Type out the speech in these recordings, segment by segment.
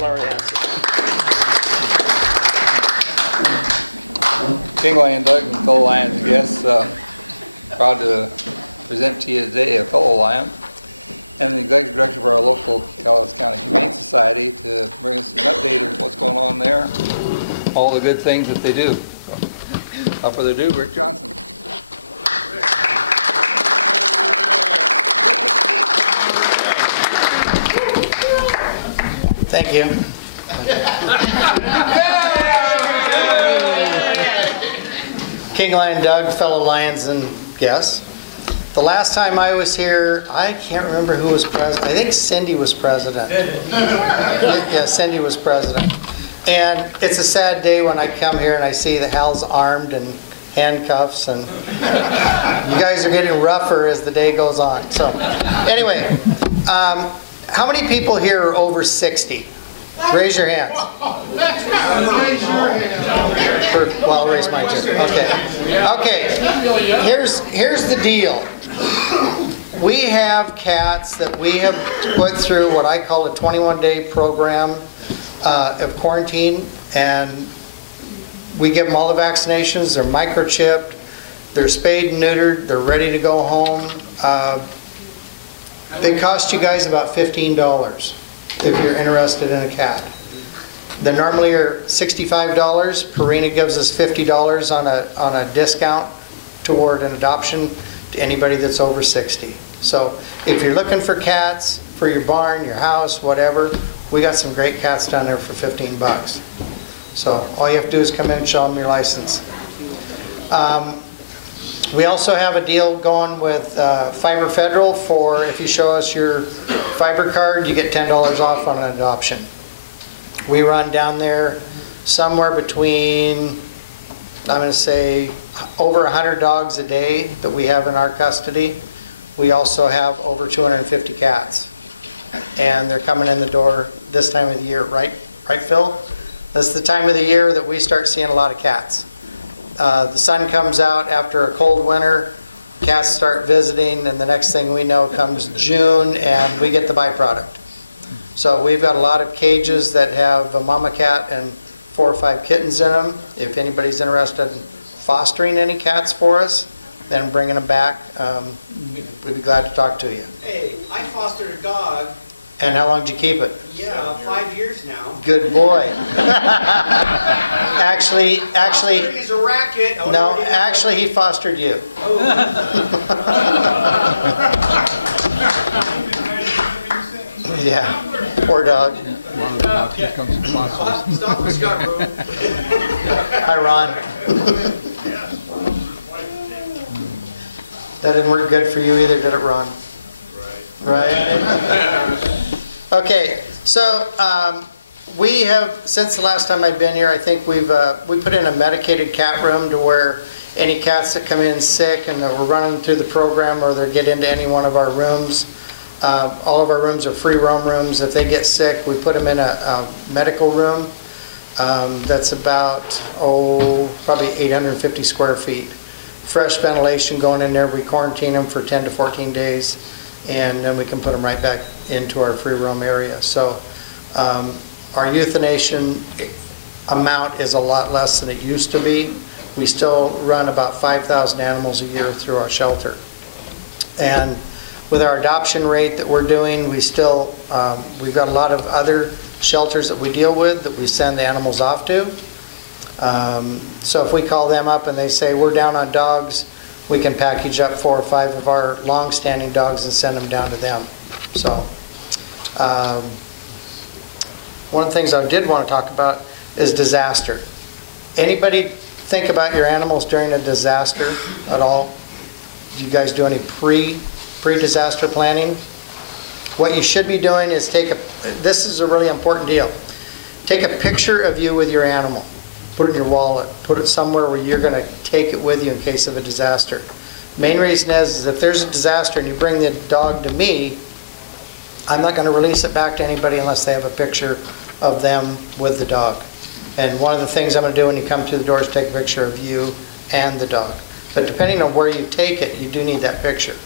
Larry Hansen. King Lion Doug and fellow Lions guests, proud to present to you today a fellow Lion and the executive director of our local Cowlitz County Humane Society to bring us an update of what's going on there, all the good things that they do. So, without further ado, Rick Johnson. Thank you. King Lion Doug, fellow Lions and guests. The last time I was here, I can't remember who was president. I think Cindy was president. Yeah, Cindy was president. And it's a sad day when I come here and I see that Hal's armed and handcuffs, and you guys are getting rougher as the day goes on. So anyway, how many people here are over 60? Raise your hands. Well, I'll raise mine too. Okay. Here's the deal. We have cats that we have put through what I call a 21-day program of quarantine, and we give them all the vaccinations. They're microchipped, they're spayed and neutered, they're ready to go home. They cost you guys about $15 if you're interested in a cat. They normally are $65. Purina gives us $50 on a discount toward an adoption to anybody that's over 60. So if you're looking for cats for your barn, your house, whatever, we got some great cats down there for 15 bucks. So all you have to do is come in and show them your license. We also have a deal going with Fiber Federal for if you show us your fiber card, you get $10 off on an adoption. We run down there somewhere between, I'm going to say, over 100 dogs a day that we have in our custody. We also have over 250 cats. And they're coming in the door this time of the year, right, Phil? That's the time of the year that we start seeing a lot of cats. The sun comes out after a cold winter, cats start visiting, and the next thing we know comes June and we get the byproduct. So we've got a lot of cages that have a mama cat and 4 or 5 kittens in them. If anybody's interested in fostering any cats for us, then bringing them back, we'd be glad to talk to you. Hey, I fostered a dog. And how long did you keep it? Yeah, 5 years now. Good boy. Actually, fostering is a racket. No, actually he fostered you. Oh. Yeah, poor dog. Stockman's got room. Hi, Ron. That didn't work good for you either, did it, Ron? Right. Okay, so we have, since the last time I've been here, I think we put in a medicated cat room to where any cats that come in sick and that we're running through the program or they get into any one of our rooms, all of our rooms are free roam rooms. If they get sick, we put them in a medical room that's about, probably 850 square feet. Fresh ventilation going in there. We quarantine them for 10 to 14 days. And then we can put them right back into our free roam area. So our euthanation amount is a lot less than it used to be. We still run about 5,000 animals a year through our shelter. And with our adoption rate that we're doing, we've got a lot of other shelters that we deal with that we send the animals off to. So if we call them up and they say, we're down on dogs, we can package up 4 or 5 of our long-standing dogs and send them down to them. So, one of the things I did want to talk about is disaster. Anybody think about your animals during a disaster at all? Do you guys do any pre-disaster planning? What you should be doing is this is a really important deal. Take a picture of you with your animal. Put it in your wallet. Put it somewhere where you're going to take it with you in case of a disaster. Main reason is if there's a disaster and you bring the dog to me, I'm not going to release it back to anybody unless they have a picture of them with the dog. And one of the things I'm going to do when you come through the door is take a picture of you and the dog. But depending on where you take it, you do need that picture.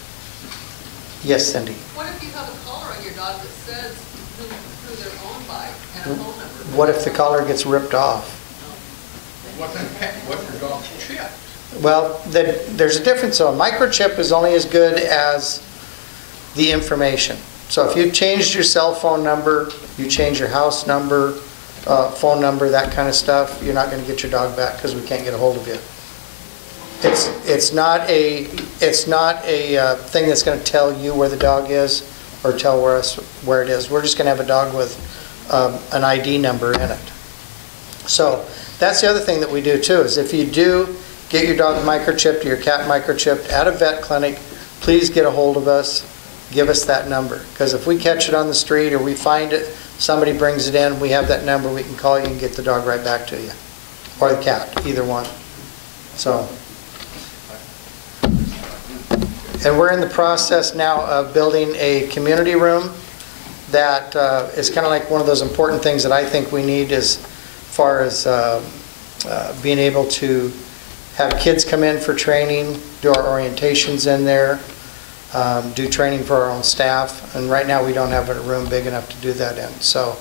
Yes, Cindy? What if you have a collar on your dog that says who they're owned by and a phone number. What if the collar gets ripped off? What's your dog's chip? Well, there's a difference. So a microchip is only as good as the information. So if you changed your cell phone number, you change your house number, phone number, that kind of stuff, you're not going to get your dog back because we can't get a hold of you. It's not a thing that's going to tell you where the dog is or tell where it is. We're just going to have a dog with an ID number in it. So that's the other thing that we do too, is if you do get your dog microchipped or your cat microchipped at a vet clinic, please get a hold of us, give us that number. Because if we catch it on the street or we find it, somebody brings it in, we have that number, we can call you and get the dog right back to you. Or the cat, either one. So. And we're in the process now of building a community room that is kind of like one of those important things that I think we need as far as being able to have kids come in for training, do our orientations in there, do training for our own staff. And right now we don't have a room big enough to do that in. So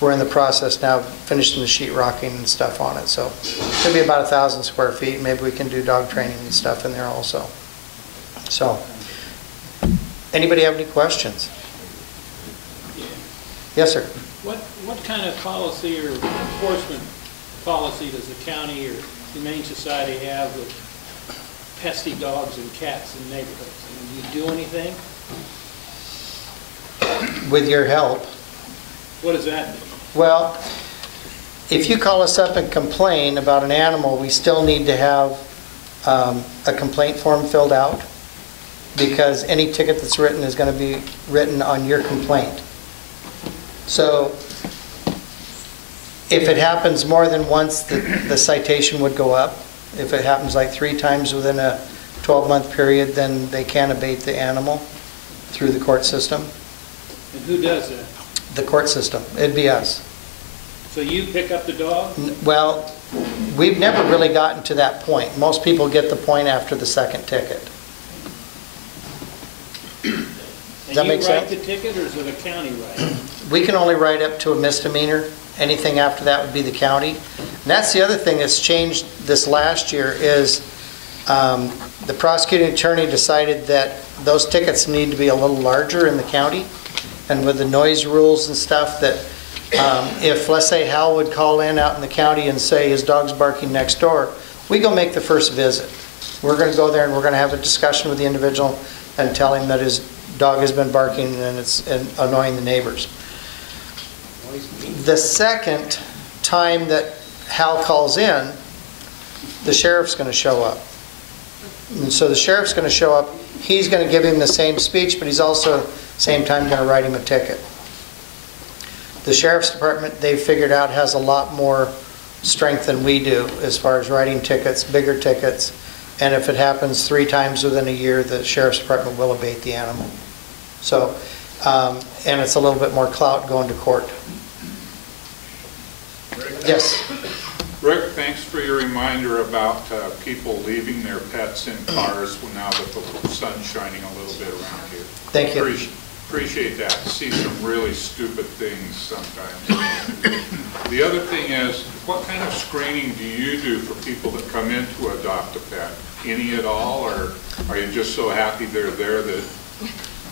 we're in the process now finishing the sheetrocking and stuff on it. So it's going to be about 1,000 square feet. Maybe we can do dog training and stuff in there also. So, anybody have any questions? Yes, sir. What kind of policy or enforcement policy does the county or Humane Society have with pesky dogs and cats in neighborhoods? I mean, do you do anything? With your help. What does that mean? Well, if you call us up and complain about an animal, we still need to have a complaint form filled out, because any ticket that's written is going to be written on your complaint. So if it happens more than once, the citation would go up. If it happens like 3 times within a 12-month period, then they can abate the animal through the court system. And who does that? The court system. It'd be us. So you pick up the dog? Well, we've never really gotten to that point. Most people get the point after the second ticket. Does that make sense? And you write the ticket, or is it a county write? We can only write up to a misdemeanor. Anything after that would be the county. And that's the other thing that's changed this last year is the prosecuting attorney decided that those tickets need to be a little larger in the county. And with the noise rules and stuff, that if, let's say, Hal would call in out in the county and say his dog's barking next door, we go make the first visit. We're going to go there and we're going to have a discussion with the individual and tell him that his dog has been barking and it's annoying the neighbors. The second time that Hal calls in, the sheriff's going to show up. And so the sheriff's going to show up. He's going to give him the same speech, but he's also at the same time going to write him a ticket. The sheriff's department, they've figured out, has a lot more strength than we do as far as writing tickets, bigger tickets. And if it happens 3 times within a year, the sheriff's department will abate the animal. So, and it's a little bit more clout going to court. Yes. Rick, thanks for your reminder about people leaving their pets in cars now that the sun's shining a little bit around here. Thank you. Appreciate that. See some really stupid things sometimes. The other thing is, what kind of screening do you do for people that come in to adopt a pet? Any at all, or are you just so happy they're there that...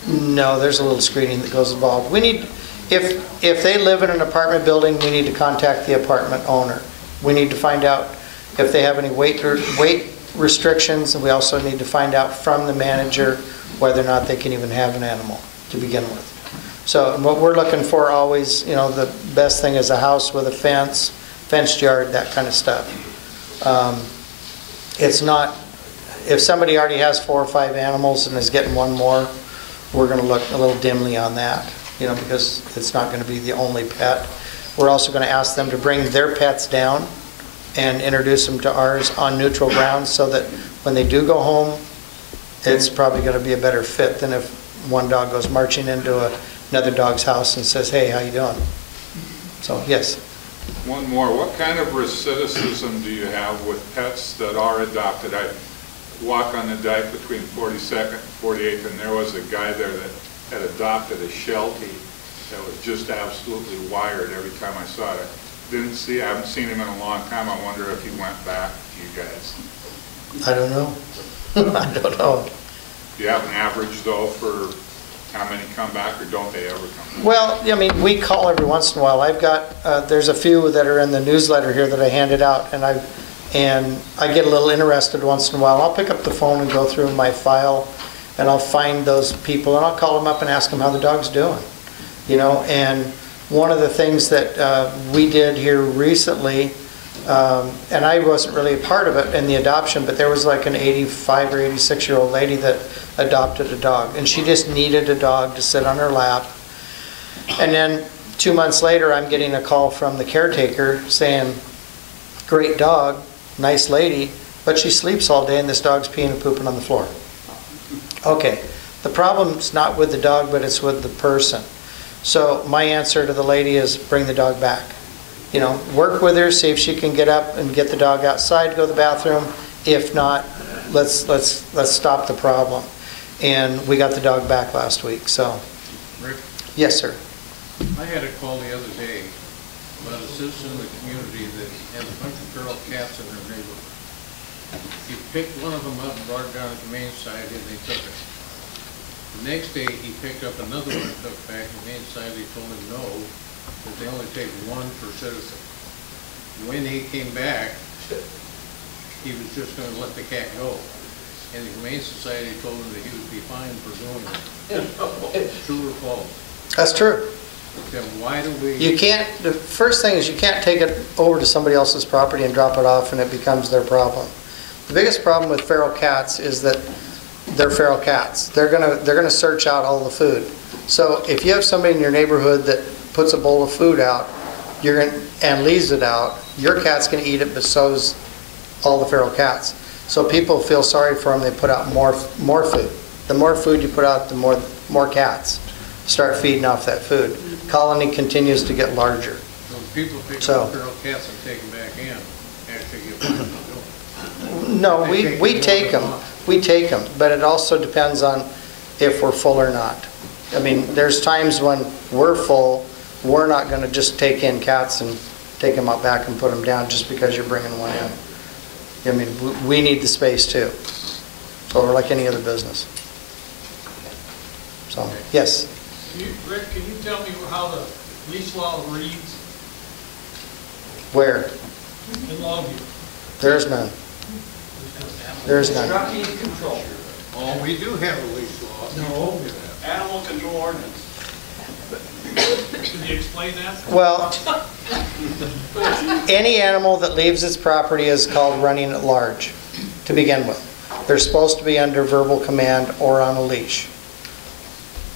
No, there's a little screening that goes involved. We need, if they live in an apartment building, we need to contact the apartment owner. We need to find out if they have any weight restrictions, and we also need to find out from the manager whether or not they can even have an animal to begin with. So what we're looking for always, you know, the best thing is a house with a fence, fenced yard, that kind of stuff. It's not, if somebody already has 4 or 5 animals and is getting one more, we're going to look a little dimly on that, you know, because it's not going to be the only pet. We're also going to ask them to bring their pets down and introduce them to ours on neutral grounds, so that when they do go home, it's probably going to be a better fit than if one dog goes marching into another dog's house and says, "Hey, how you doing?" So, yes. One more. What kind of recidivism do you have with pets that are adopted? I walk on the dike between 42nd and 48th, and there was a guy there that had adopted a Sheltie, that was just absolutely wired every time I saw it. I haven't seen him in a long time. I wonder if he went back to you guys. I don't know. I don't know. Do you have an average though for how many come back, or don't they ever come back? Well, I mean, we call every once in a while. I've got, there's a few that are in the newsletter here that I handed out, and I get a little interested once in a while. I'll pick up the phone and go through my file, and I'll find those people, and I'll call them up and ask them how the dog's doing. You know, and one of the things that we did here recently, and I wasn't really a part of it in the adoption, but there was like an 85 or 86-year-old lady that adopted a dog, and she just needed a dog to sit on her lap. And then 2 months later, I'm getting a call from the caretaker saying, great dog, nice lady, but she sleeps all day and this dog's peeing and pooping on the floor. Okay, the problem's not with the dog, but it's with the person. So my answer to the lady is bring the dog back. You know, work with her, see if she can get up and get the dog outside, go to the bathroom. If not, let's stop the problem. And we got the dog back last week, so. Rick, Yes, sir. I had a call the other day about a citizen in the community that has a bunch of feral cats in their neighborhood. He picked one of them up and brought it down to the Humane Society and they took it. The next day, he picked up another one and took it back. The Humane Society told him no, that they only take one per citizen. When he came back, he was just going to let the cat go. And the Humane Society told him that he would be fined for doing it. True or false? That's true. Then why do we? You can't, the first thing is you can't take it over to somebody else's property and drop it off and it becomes their problem. The biggest problem with feral cats is that they're feral cats. They're gonna search out all the food. So if you have somebody in your neighborhood that puts a bowl of food out, and leaves it out, your cat's gonna eat it, but so's all the feral cats. So people feel sorry for them, they put out more food. The more food you put out, the more cats start feeding off that food. Colony continues to get larger. So people pick up feral cats and take them back in, actually get fined for doing it. No, we take them. We take them, but it also depends on if we're full or not. I mean, there's times when we're full, we're not going to just take in cats and take them out back and put them down just because you're bringing one in. I mean, we need the space too. So we're like any other business. So, yes? Rick, can you tell me how the leash law reads Where? in Longview? There's none. There's none. Trucking control. Oh, we do have a leash law. No. Animal control ordinance. Can you explain that? Well, any animal that leaves its property is called running at large to begin with. They're supposed to be under verbal command or on a leash.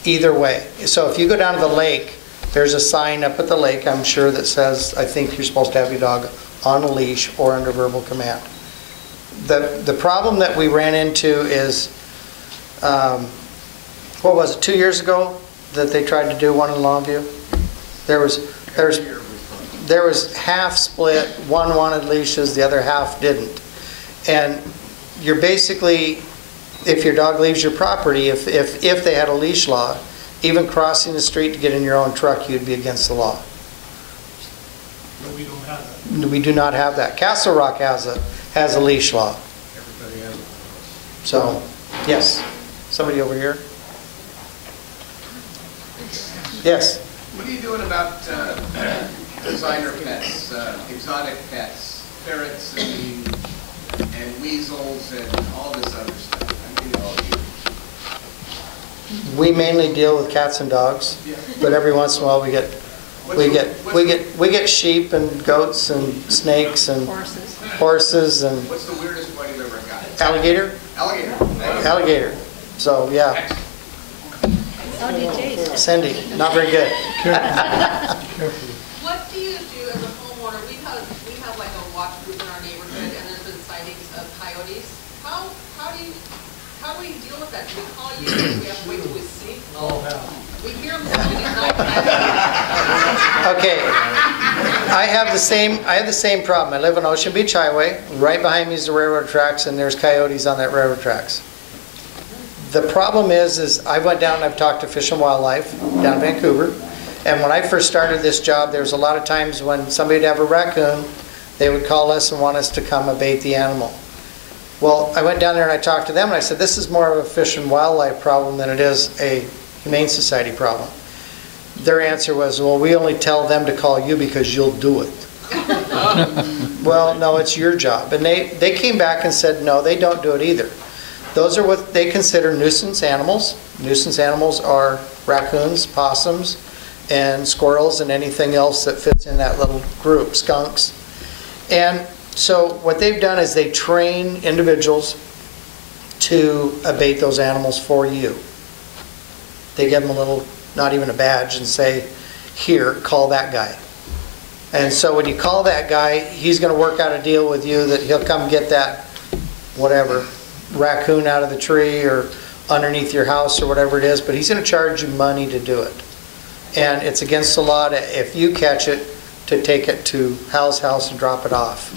Either way. So if you go down to the lake, there's a sign up at the lake, I'm sure, that says, I think you're supposed to have your dog on a leash or under verbal command. The problem that we ran into is, what was it, 2 years ago that they tried to do one in Longview? There was half split, one wanted leashes, the other half didn't. And you're basically, if your dog leaves your property, if they had a leash law, even crossing the street to get in your own truck, you'd be against the law. No, we don't have that. We do not have that. Castle Rock has a leash law. Everybody has it. So, yes. Somebody over here? Yes. What are you doing about designer pets, exotic pets, ferrets and weasels and all this other stuff? I mean, all of you. We mainly deal with cats and dogs, but every once in a while we get sheep and goats and snakes and horses and What's the weirdest one you've ever got? alligator. Alligator. So yeah. So did Jason. Cindy, not very good. What do you do as a homeowner? We have like a watch group in our neighborhood, and there's been sightings of coyotes. How do we deal with that? Do we call you? Do we have to wait till we see? We hear them coming at night. Okay. I have the same problem. I live on Ocean Beach Highway. Right behind me is the railroad tracks, and there's coyotes on that railroad tracks. The problem is I went down and I've talked to Fish and Wildlife down in Vancouver, And when I first started this job, there was a lot of times when somebody would have a raccoon, they would call us and want us to come abate the animal. Well, I went down there and I talked to them and I said, this is more of a fish and wildlife problem than it is a Humane Society problem. Their answer was, well, we only tell them to call you because you'll do it. Well, no, it's your job. And they came back and said, no, they don't do it either. Those are what they consider nuisance animals. Nuisance animals are raccoons, possums, and squirrels, and anything else that fits in that little group, skunks. And so what they've done is they train individuals to abate those animals for you. They give them a little, not even a badge, and say, here, call that guy. And so when you call that guy, he's going to work out a deal with you that he'll come get that, whatever, raccoon out of the tree or underneath your house or whatever it is, but he's going to charge you money to do it. And it's against the law to, if you catch it, to take it to Hal's house and drop it off.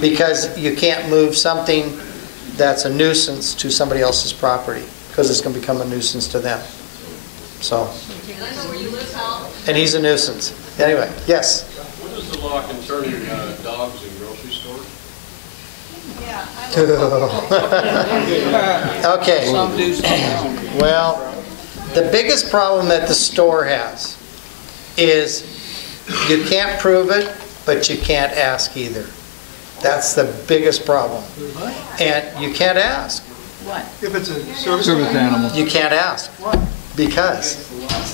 Because you can't move something that's a nuisance to somebody else's property, because it's going to become a nuisance to them. So. And I know where you live, Hal. And he's a nuisance. Anyway, yes? What is the law concerning dogs in grocery stores? Okay. Well, the biggest problem that the store has is you can't prove it, but you can't ask either. That's the biggest problem. And you can't ask. What? If it's a service animal. You can't ask. Because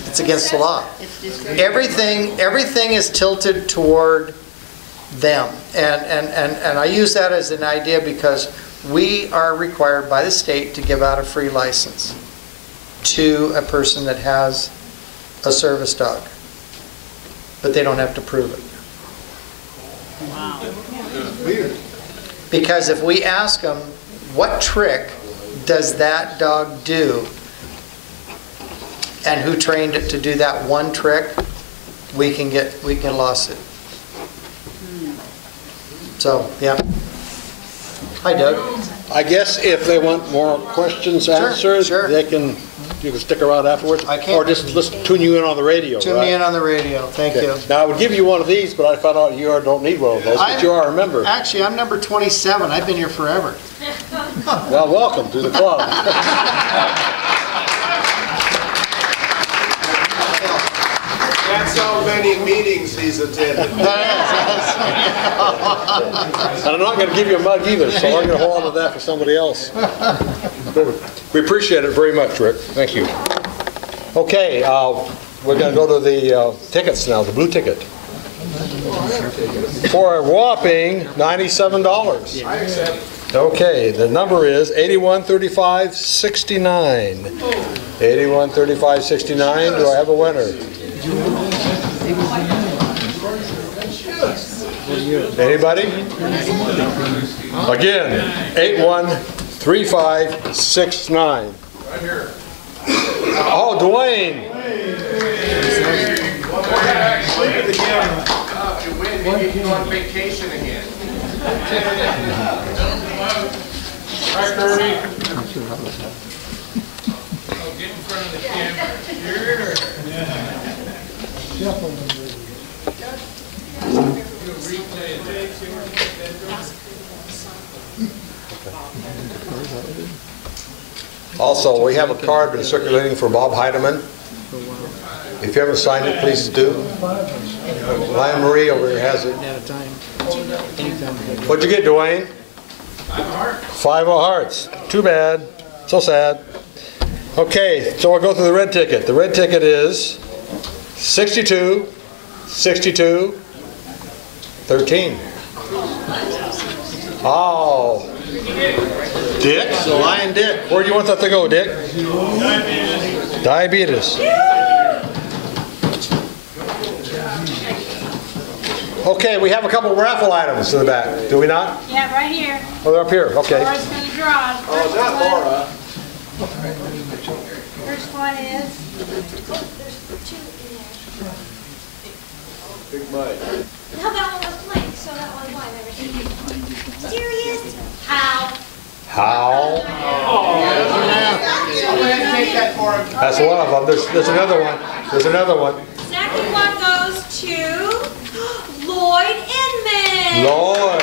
it's against the law. Everything is tilted toward them. And I use that as an idea because we are required by the state to give out a free license to a person that has a service dog. But they don't have to prove it. Wow. weird. Because if we ask them, what trick does that dog do? And who trained it to do that one trick? We can get a lawsuit. So, yeah. Hi, Doug. I guess if they want more questions answered, sure. You can stick around afterwards. I can. Or just tune you in on the radio, Tune me in on the radio. Thank you. Now, I would give you one of these, but I found out you don't need one of those, but you are a member. Actually, I'm number 27. I've been here forever. Well, welcome to the club. That's how many meetings he's attended. And I'm not going to give you a mug either, so I'm going to hold on to that for somebody else. We appreciate it very much, Rick. Thank you. Okay, we're going to go to the tickets now, the blue ticket. For a whopping $97. I accept. Okay, the number is 813569. 813569. Do I have a winner? Anybody? Again, 813569. Right here. Oh, Dwayne. If you win, maybe you go on vacation again. Hi, Kirby. Oh, get in front of the camera. Also, we have a card been circulating for Bob Heidemann. If you haven't signed it, please do. Lion Marie over here has it. What'd you get, Dwayne? 5 of hearts. Too bad. So sad. Okay, so we'll go through the red ticket. The red ticket is 62, 62, 13. Oh. Dick? The Lion Dick. Where do you want that to go, Dick? Diabetes. Okay, we have a couple raffle items in the back, do we not? Yeah, right here. Oh, they're up here, okay. Laura's going to draw. Oh, is that Laura? First one is, Big Mike. No, that one was blank, so that one's mine. Serious? How? How? Go ahead and take that for him. That's one of them. There's another one. There's another one. Second to Lloyd Inman. Lloyd.